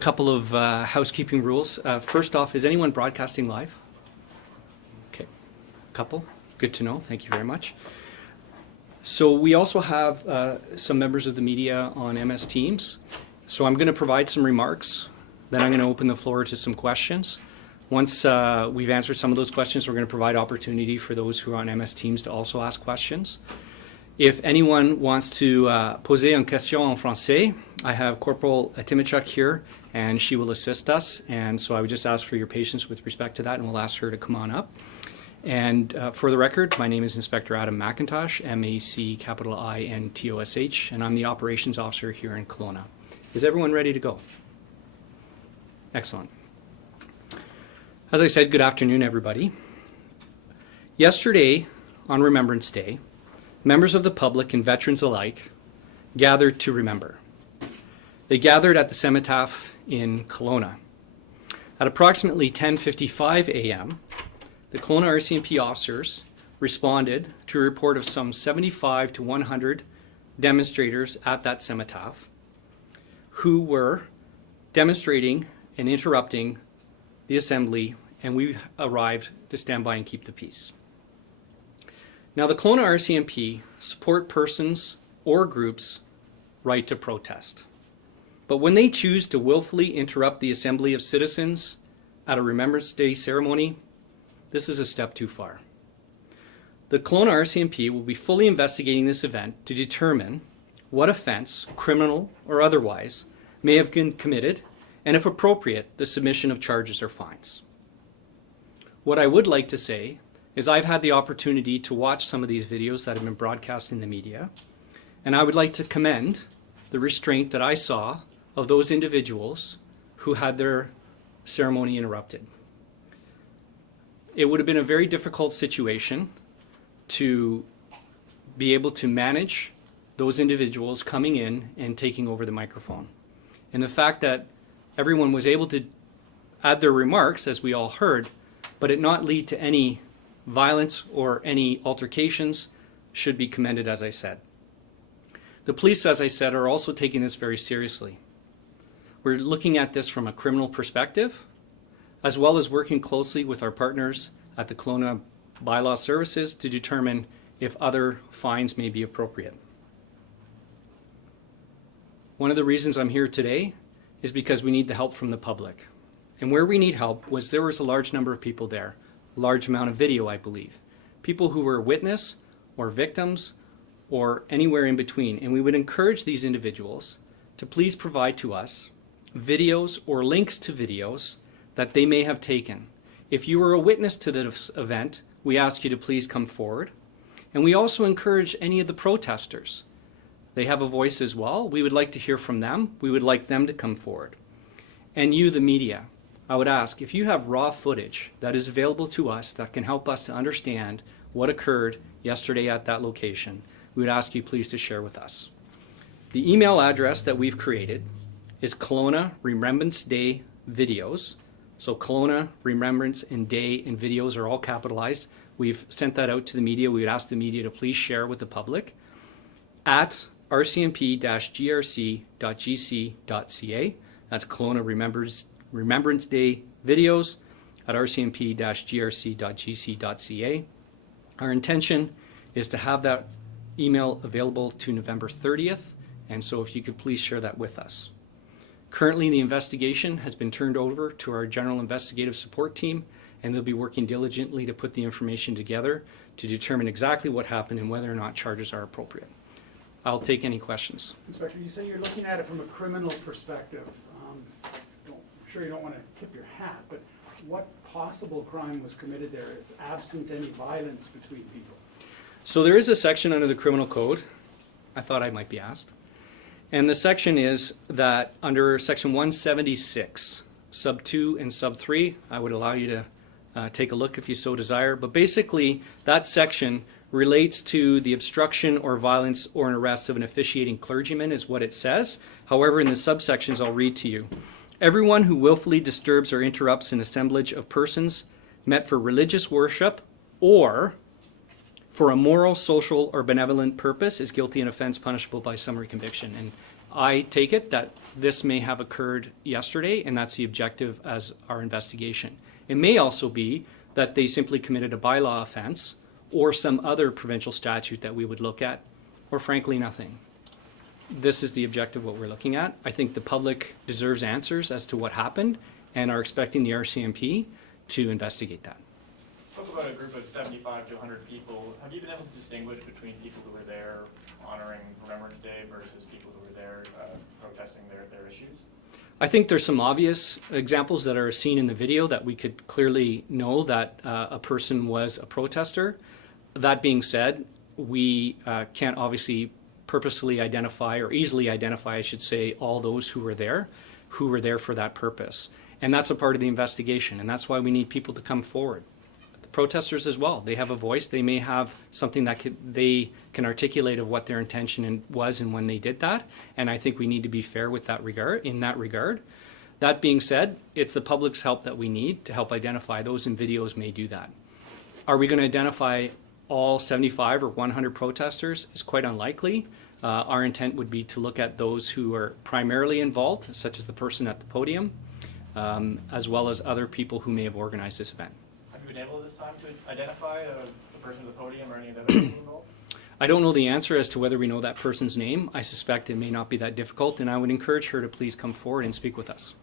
Couple of housekeeping rules. First off, is anyone broadcasting live? Okay, couple. Good to know. Thank you very much. So we also have some members of the media on MS Teams. So I'm going to provide some remarks. Then I'm going to open the floor to some questions. Once we've answered some of those questions, we're going to provide opportunity for those who are on MS Teams to also ask questions. If anyone wants to poser une question en français, I have Corporal Timichuk here, and she will assist us. And so I would just ask for your patience with respect to that, and we'll ask her to come on up. And for the record, my name is Inspector Adam MacIntosh, MacIntosh, and I'm the Operations Officer here in Kelowna. Is everyone ready to go? Excellent. As I said, good afternoon, everybody. Yesterday, on Remembrance Day, members of the public and veterans alike gathered to remember. They gathered at the Cenotaph in Kelowna. At approximately 10:55 a.m., the Kelowna RCMP officers responded to a report of some 75 to 100 demonstrators at that Cenotaph who were demonstrating and interrupting the assembly, and we arrived to stand by and keep the peace. Now, the Kelowna RCMP support persons or groups' right to protest. But when they choose to willfully interrupt the assembly of citizens at a Remembrance Day ceremony, this is a step too far. The Kelowna RCMP will be fully investigating this event to determine what offense, criminal or otherwise, may have been committed, and if appropriate, the submission of charges or fines. What I would like to say is I've had the opportunity to watch some of these videos that have been broadcast in the media, and I would like to commend the restraint that I saw of those individuals who had their ceremony interrupted. It would have been a very difficult situation to be able to manage those individuals coming in and taking over the microphone. And the fact that everyone was able to add their remarks, as we all heard, but it not lead to any violence or any altercations should be commended, as I said. The police, as I said, are also taking this very seriously. We're looking at this from a criminal perspective, as well as working closely with our partners at the Kelowna Bylaw Services to determine if other fines may be appropriate. One of the reasons I'm here today is because we need the help from the public. And where we need help was there was a large number of people there, a large amount of video, I believe. People who were witness or victims or anywhere in between. And we would encourage these individuals to please provide to us videos or links to videos that they may have taken. If you were a witness to this event, we ask you to please come forward. And we also encourage any of the protesters. They have a voice as well. We would like to hear from them. We would like them to come forward. And you, the media, I would ask if you have raw footage that is available to us that can help us to understand what occurred yesterday at that location, we would ask you please to share with us. The email address that we've created is Kelowna Remembrance Day Videos. So Kelowna Remembrance and Day and Videos are all capitalized. We've sent that out to the media. We would ask the media to please share with the public at rcmp-grc.gc.ca. That's Kelowna Remembrance Day Videos at rcmp-grc.gc.ca. Our intention is to have that email available to November 30th, and so if you could please share that with us. Currently, the investigation has been turned over to our General Investigative Support Team, and they'll be working diligently to put the information together to determine exactly what happened and whether or not charges are appropriate. I'll take any questions. Inspector, you say you're looking at it from a criminal perspective. I'm sure you don't want to tip your hat, but what possible crime was committed there, absent any violence between people? So there is a section under the Criminal Code. I thought I might be asked. And the section is that under Section 176, Sub 2 and Sub 3, I would allow you to take a look if you so desire. But basically, that section relates to the obstruction or violence or an arrest of an officiating clergyman is what it says. However, in the subsections, I'll read to you. Everyone who willfully disturbs or interrupts an assemblage of persons met for religious worship or for a moral, social, or benevolent purpose is guilty of an offense punishable by summary conviction. And I take it that this may have occurred yesterday, and that's the objective as our investigation. It may also be that they simply committed a bylaw offense or some other provincial statute that we would look at, or frankly, nothing. This is the objective what we're looking at. I think the public deserves answers as to what happened and are expecting the RCMP to investigate that. Spoke about a group of 75 to 100 people. Have you been able to distinguish between people who were there honoring Remembrance Day versus people who were there protesting their issues? I think there's some obvious examples that are seen in the video that we could clearly know that a person was a protester. That being said, we can't obviously purposely identify, or easily identify, I should say, all those who were there for that purpose. And that's a part of the investigation, and that's why we need people to come forward. The protesters as well, they have a voice. They may have something that they can articulate of what their intention was and when they did that, and I think we need to be fair with that in that regard. That being said, it's the public's help that we need to help identify those, and videos may do that. Are we going to identify all 75 or 100 protesters? Is quite unlikely. Our intent would be to look at those who are primarily involved, such as the person at the podium, as well as other people who may have organized this event. Have you been able this time to identify the person at the podium or any of the other people involved? I don't know the answer as to whether we know that person's name. I suspect it may not be that difficult, and I would encourage her to please come forward and speak with us.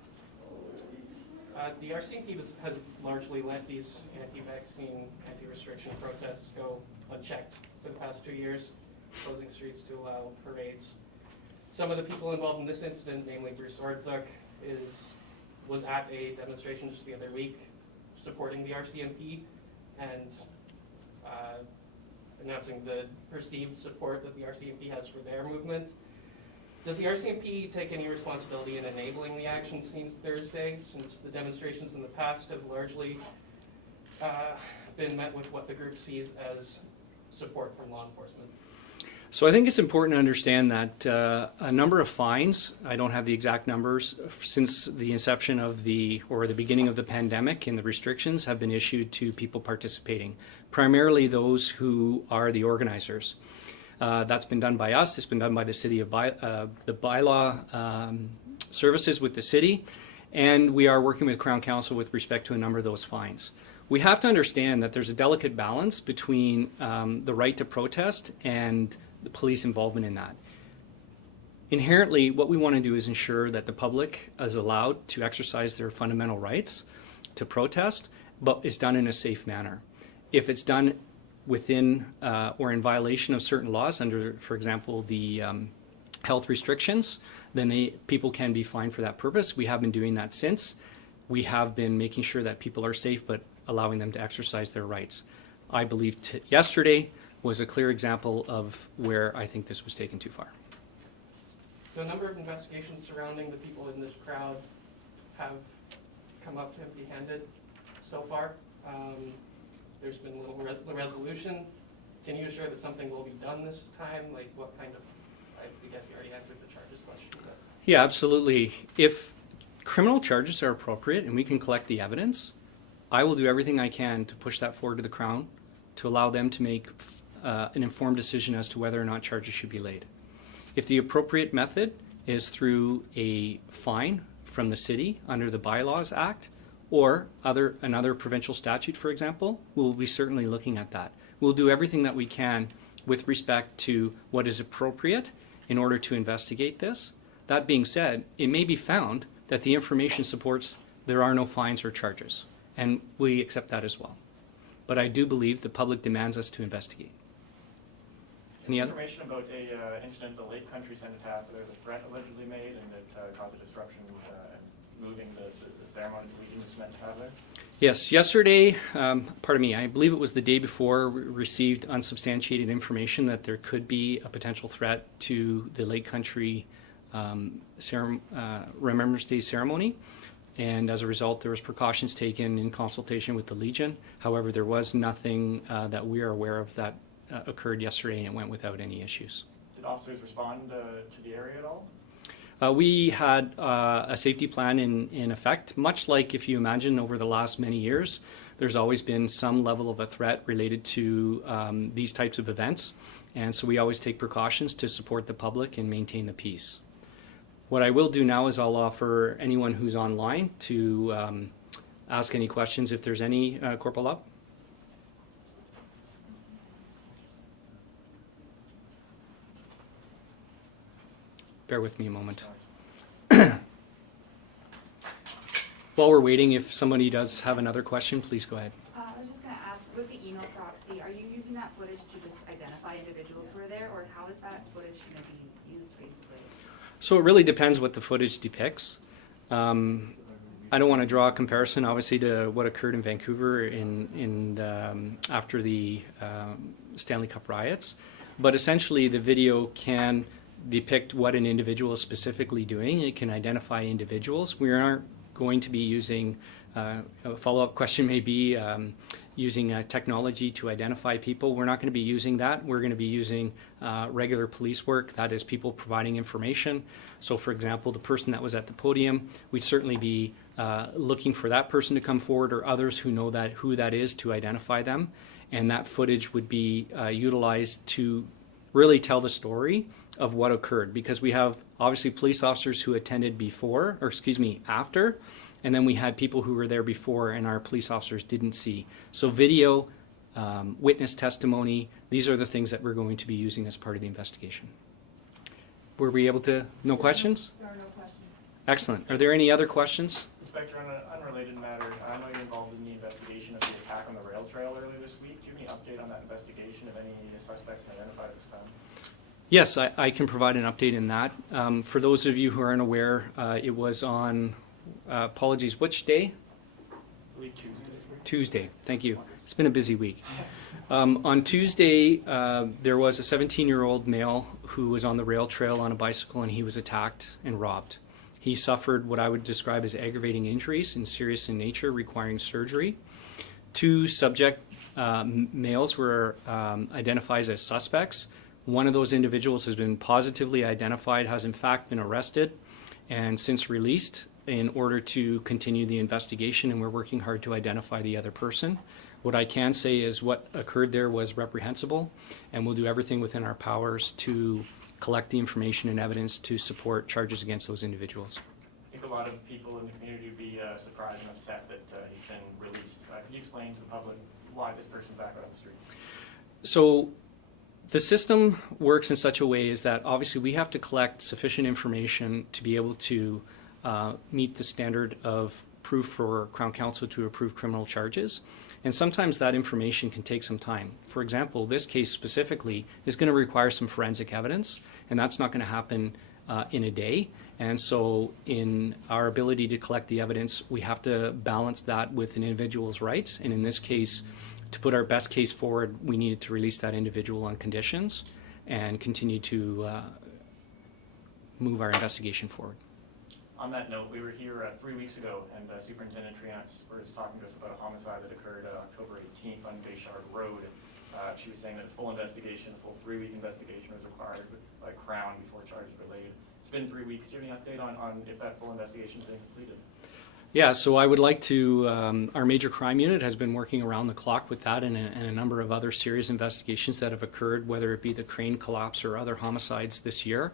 The RCMP has largely let these anti-vaccine, anti-restriction protests go unchecked for the past 2 years, closing streets to allow parades. Some of the people involved in this incident, namely Bruce Ordzuk, was at a demonstration just the other week supporting the RCMP and announcing the perceived support that the RCMP has for their movement. Does the RCMP take any responsibility in enabling the action seen Thursday, since the demonstrations in the past have largely been met with what the group sees as support from law enforcement? So I think it's important to understand that a number of fines, I don't have the exact numbers, since the inception of the beginning of the pandemic and the restrictions have been issued to people participating, primarily those who are the organizers. That's been done by us. It's been done by the city of the bylaw services with the city, and we are working with Crown Council with respect to a number of those fines. We have to understand that there's a delicate balance between the right to protest and the police involvement in that. Inherently, what we want to do is ensure that the public is allowed to exercise their fundamental rights to protest, but it's done in a safe manner. If it's done within or in violation of certain laws under, for example, the health restrictions, then people can be fined for that purpose. We have been doing that since. We have been making sure that people are safe, but allowing them to exercise their rights. I believe yesterday was a clear example of where I think this was taken too far. So a number of investigations surrounding the people in this crowd have come up empty-handed so far. There's been little resolution. Can you assure that something will be done this time? Like what kind of, I guess you already answered the charges question. But. Yeah, absolutely. If criminal charges are appropriate and we can collect the evidence, I will do everything I can to push that forward to the Crown to allow them to make an informed decision as to whether or not charges should be laid. If the appropriate method is through a fine from the city under the Bylaws Act or another provincial statute, for example, we'll be certainly looking at that. We'll do everything that we can with respect to what is appropriate in order to investigate this. That being said, it may be found that the information supports there are no fines or charges, and we accept that as well. But I do believe the public demands us to investigate. Any other? Information about a incident at the Lake Country Cenotaph, there was a threat allegedly made and it caused a disruption and moving the ceremony the Legion was meant to have there? Yes, yesterday, I believe it was the day before, we received unsubstantiated information that there could be a potential threat to the Lake Country Remembrance Day ceremony. And as a result, there was precautions taken in consultation with the Legion. However, there was nothing that we are aware of that occurred yesterday, and it went without any issues. Did officers respond to the area at all? We had a safety plan in effect, much like if you imagine over the last many years, there's always been some level of a threat related to these types of events. And so we always take precautions to support the public and maintain the peace. What I will do now is I'll offer anyone who's online to ask any questions if there's any. Corporal Love? Bear with me a moment. While we're waiting, if somebody does have another question, please go ahead. I was just going to ask, with the email proxy, are you using that footage to just identify individuals who are there, or how is that footage going to be used, basically? So it really depends what the footage depicts. I don't want to draw a comparison, obviously, to what occurred in Vancouver after the Stanley Cup riots, but essentially the video can depict what an individual is specifically doing. It can identify individuals. We aren't going to be using, a follow-up question may be, using technology to identify people. We're not going to be using that. We're going to be using regular police work, that is people providing information. So for example, the person that was at the podium, we'd certainly be looking for that person to come forward, or others who know who that is, to identify them. And that footage would be utilized to really tell the story of what occurred, because we have obviously police officers who attended before, or excuse me, after, and then we had people who were there before and our police officers didn't see. So video, witness testimony, these are the things that we're going to be using as part of the investigation. Were we able to, no questions? There are no questions. Excellent. Are there any other questions? Inspector, on an unrelated matter, I know you're involved in the investigation of the attack on the rail trail earlier this week. Do you have any update on that investigation, if any suspects been identified at this time? Yes, I can provide an update in that. For those of you who aren't aware, it was on, apologies, which day? I believe Tuesday. Tuesday, thank you. It's been a busy week. On Tuesday, there was a 17-year-old male who was on the rail trail on a bicycle, and he was attacked and robbed. He suffered what I would describe as aggravating injuries and serious in nature, requiring surgery. 2 subject males were identified as suspects. One of those individuals has been positively identified, has in fact been arrested and since released in order to continue the investigation, and we're working hard to identify the other person. What I can say is what occurred there was reprehensible, and we'll do everything within our powers to collect the information and evidence to support charges against those individuals. I think a lot of people in the community would be surprised and upset that he's been released. Can you explain to the public why this person's back out on the street? So the system works in such a way is that obviously we have to collect sufficient information to be able to meet the standard of proof for Crown Counsel to approve criminal charges. And sometimes that information can take some time. For example, this case specifically is going to require some forensic evidence, and that's not going to happen in a day. And so in our ability to collect the evidence, we have to balance that with an individual's rights. And in this case, to put our best case forward, we needed to release that individual on conditions and continue to move our investigation forward. On that note, we were here 3 weeks ago, and Superintendent Triance was talking to us about a homicide that occurred October 18th on Bayshard Road. She was saying that a full investigation, a full 3-week investigation was required by Crown before charges were laid. It's been 3 weeks. Do you have any update on if that full investigation has been completed? Yeah, so I would like to, our major crime unit has been working around the clock with that and a number of other serious investigations that have occurred, whether it be the crane collapse or other homicides this year.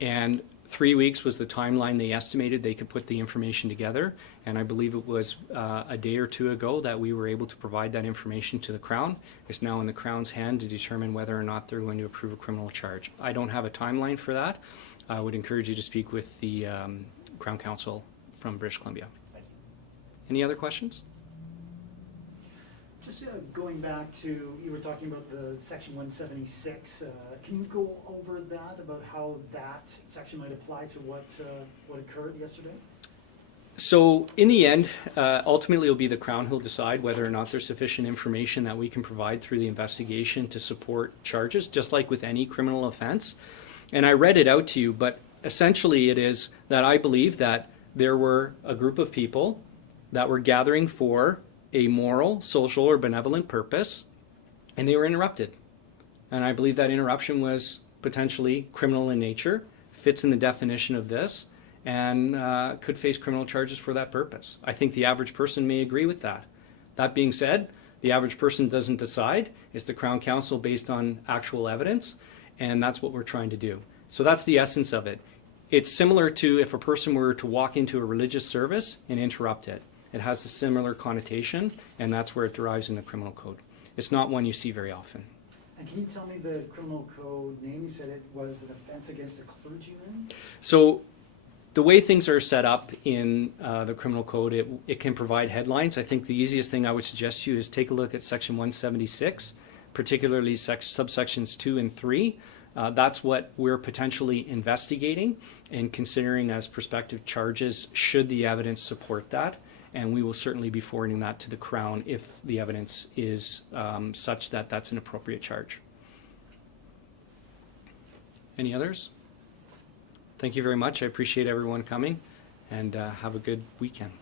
And 3 weeks was the timeline they estimated they could put the information together. And I believe it was a day or two ago that we were able to provide that information to the Crown. It's now in the Crown's hand to determine whether or not they're going to approve a criminal charge. I don't have a timeline for that. I would encourage you to speak with the Crown Counsel from British Columbia. Any other questions? Just going back to, you were talking about the Section 176. Can you go over that, about how that section might apply to what occurred yesterday? So in the end, ultimately it'll be the Crown who'll decide whether or not there's sufficient information that we can provide through the investigation to support charges, just like with any criminal offense. And I read it out to you, but essentially it is that I believe that there were a group of people that were gathering for a moral, social, or benevolent purpose, and they were interrupted. And I believe that interruption was potentially criminal in nature, fits in the definition of this, and could face criminal charges for that purpose. I think the average person may agree with that. That being said, the average person doesn't decide. It's the Crown Counsel based on actual evidence, and that's what we're trying to do. So that's the essence of it. It's similar to if a person were to walk into a religious service and interrupt it. It has a similar connotation, and that's where it derives in the criminal code. It's not one you see very often. And can you tell me the criminal code name? You said it was an offense against a clergyman? So the way things are set up in the criminal code, it can provide headlines. I think the easiest thing I would suggest to you is take a look at section 176, particularly subsections 2 and 3. That's what we're potentially investigating and considering as prospective charges should the evidence support that. And we will certainly be forwarding that to the Crown if the evidence is such that that's an appropriate charge. Any others? Thank you very much. I appreciate everyone coming, and have a good weekend.